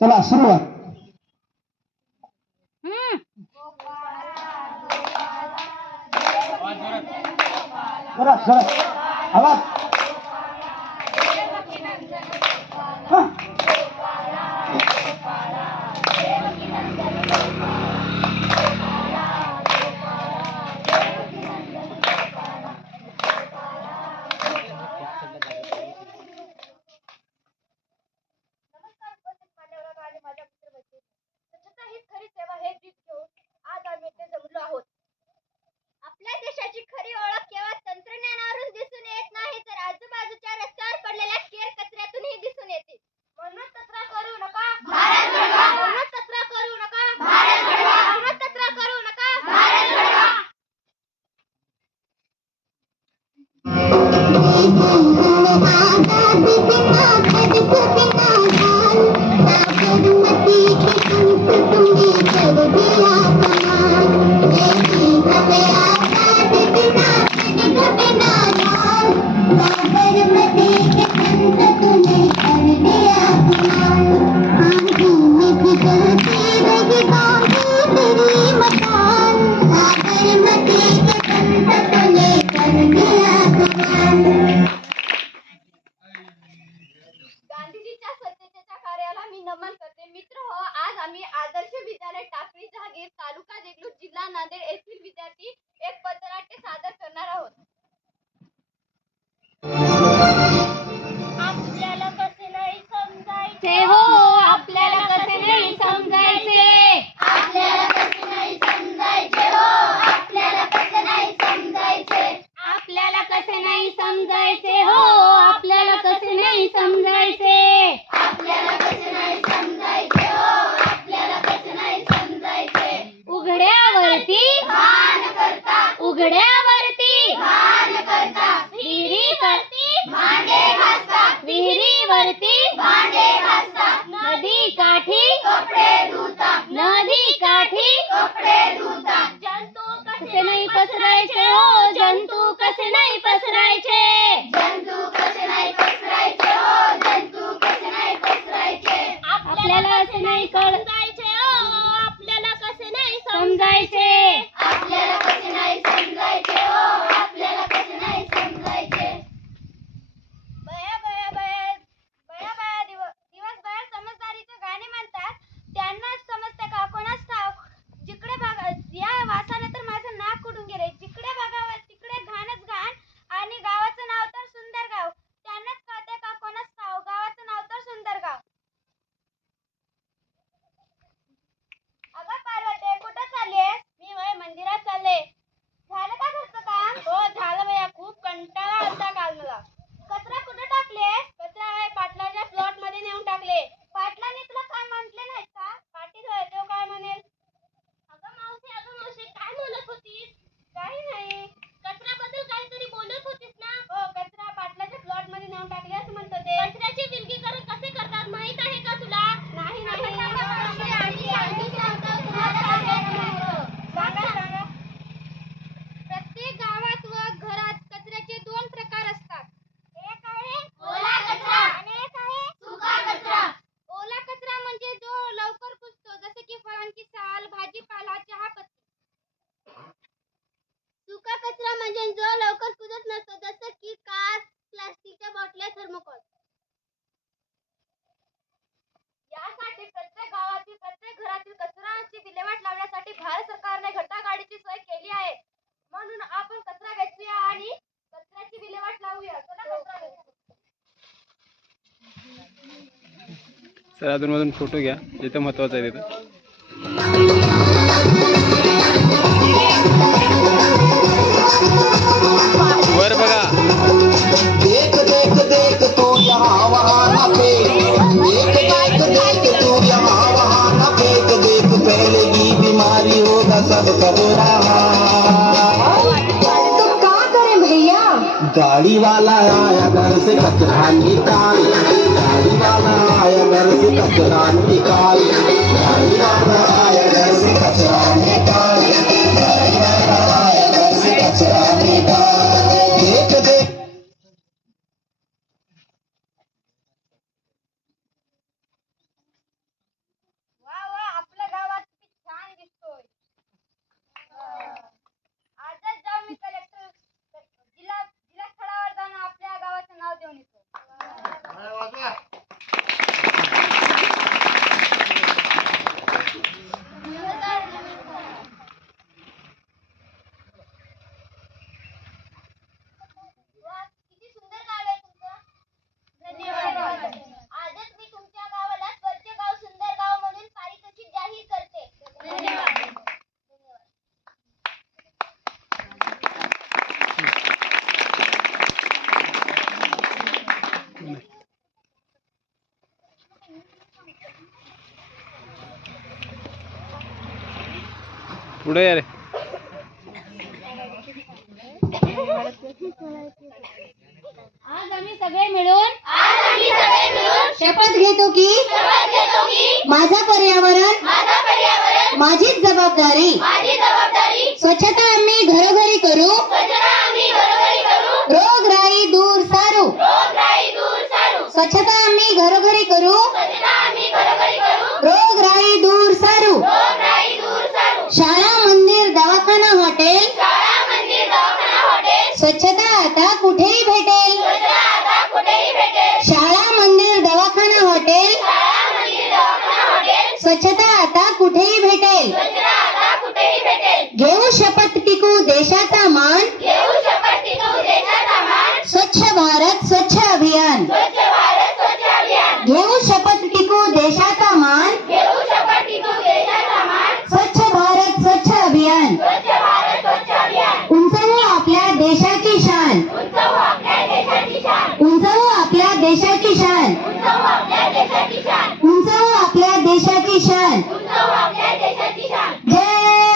चला सुरुवात. जोरात जोरात आवाज. आपल्या देशाची खरी ओळख केवळ तंत्रज्ञानावरून दिसून येत नाही, तर आजूबाजूच्या रस्त्यावर पडलेल्या केर कचऱ्यातूनही दिसून येते. म्हणून कचरा करू नका, भारत घडवा. म्हणून कचरा करू नका, भारत घडवा. म्हणून कचरा करू नका, भारत घडवा. गांधीजीच्या स्वच्छतेच्या कार्याला मी नमन करते. मित्र हो, आज आम्ही आदर्श विद्यालय टाकळी जहागीर तालुका देगलूर जिल्हा नांदेड येथील विद्यार्थी एक पथनाट्य सादर करणार आहोत. आपल्याला कसे नाही समजायचे हो, आपल्याला कसे नाही समजायचे, आपल्याला कसे नाही समजायचे हो, आपल्याला कसे नाही समजायचे, आपल्याला कसे नाही समजायचे हो, आपल्याला कसे नाही समजायचे, आपल्याला कसे नाही समजायचे हो, आपल्याला कसे नाही समजायचे. उघड्यावरती भान करता, उघड्यावरती भान करता, विहिरीवरती भांडे घासता, विहिरीवरती भांडे घासता, नदी काठी कपडे धुता, नदी काठी कपडे धुता. जंतू कसे नाही पसरायचे हो, जंतू कसे नाही पसरायचे, जंतू कसे नाही पसरायचे हो, जंतू कसे नाही पसरायचे. आपल्याला असे नाही समजायचे हो, आपल्याला कसे नाही समजायचे, आपल्याला कसे नाही समजायचे हो, आपल्याला कसे नाही समजायचे. बया बया बया बया बया दिवसभर समजदारीचे गाणे म्हणतात, त्यांनाच समजते का कोणाच ठाऊक. जिकडे बघा या वासाने तर माझं नाक उडून गेले. जिकडे बघावं तिकडे घाणच घाण, आणि गावाचं नाव तर सुंदर गाव. त्यांनाच कळते का कोणाच ठाऊक, गावाचं नाव तर सुंदर गाव. अगं पार्वते, कुठं चाललीस? मी वय मंदिरात चालले. झालं का घरचं काम? हो झालं बया, खूप कंटाळा आलता काल मला. कचरा कुठे टाकलेस? कचरा पाटलाच्या प्लॉट मध्ये नेऊन टाकले. पाटलाने तुला काय म्हटले नाहीत का? पाटील होय, तो काय म्हणेल? अगं मावशी काय म्हणत होतीस? काही नाही, कचऱ्याबद्दल काहीतरी बोलत होतीस ना? हो, कचरा पाटलाच्या प्लॉट मध्ये नेऊन टाकले असं म्हणत होते. कचऱ्याचे विलगीकरण कसे करतात माहित आहे का तुला? नाही नाही, सांगा सांगा. प्रत्येक गावात व घरात कचऱ्याचे दोन प्रकार असतात. एक आहे ओला कचरा आणि एक आहे सुका कचरा. ओला कचरा म्हणजे जो लवकर कुजतो, जसे की फळांची साल, भाजीपाला, चहापत्ती. सुका कचरा म्हणजे जो लवकर कुजत नसतो, जसे की काच, प्लास्टिकच्या बाटल्या, थर्मोकॉल. यासाठी प्रत्येक गावातील प्रत्येक घरातील कचऱ्याची विल्हेवाट लावण्यासाठी भारत सरकारने घंटागाडीची सोय केली आहे. म्हणून आपण कचरा वेचूया आणि कचऱ्याची विल्हेवाट लावूया. चला कचरा वेचू. सर अधूनमधून फोटो घ्या, जिथं महत्वाचं आहे तिथं. वर बघा. देख देख देख तू यहाँ वहाँ न फेंक, देख देख देख तू यहाँ वहाँ न फेंक, देख फैलेगी बीमारी होगा सब कचरा. तो क्या करें भैया? गाड़ी वाला आया घर से कचरा निकाल, गाड़ी वाला आया घर से कचरा निकाल, गाड़ी वाला आया घर से कचरा निकाल, गाड़ी वाला आया घर से कचरा निकाल. देख देख वा, किती सुंदर गाव आहे तुमचं. धन्यवाद. आजच मी तुमच्या गावाला स्वच्छ गाव सुंदर गाव म्हणून पारितोषिक जाहीर करते. धन्यवाद. पुढे या रे. आज आम्ही सगळे मिळून शपथ घेतो की माझा पर्यावरण माझीच जबाबदारी. स्वच्छता आम्ही घरोघरी करू, रोगराई दूर सारू. स्वच्छता आम्ही घरोघरी करू, रोगराई दूर सारू. शाळा, मंदिर, दवाखाना, हॉटेल, स्वच्छता आता कुठेही भेटेल. शाळा, मंदिर, दवाखाना, हॉटेल, स्वच्छता आता कुठेही भेटेल. घेऊ शपथ टिकू देशाचा मान, स्वच्छ भारत स्वच्छ अभियान. घेऊ शपथ टिकू देशाचा मान, स्वच्छ भारत स्वच्छ अभियान. उंचावू आपल्या देशाची शान, उंचावू आपल्या देशाची शान, उंचावू आपल्या देशाची शान. जय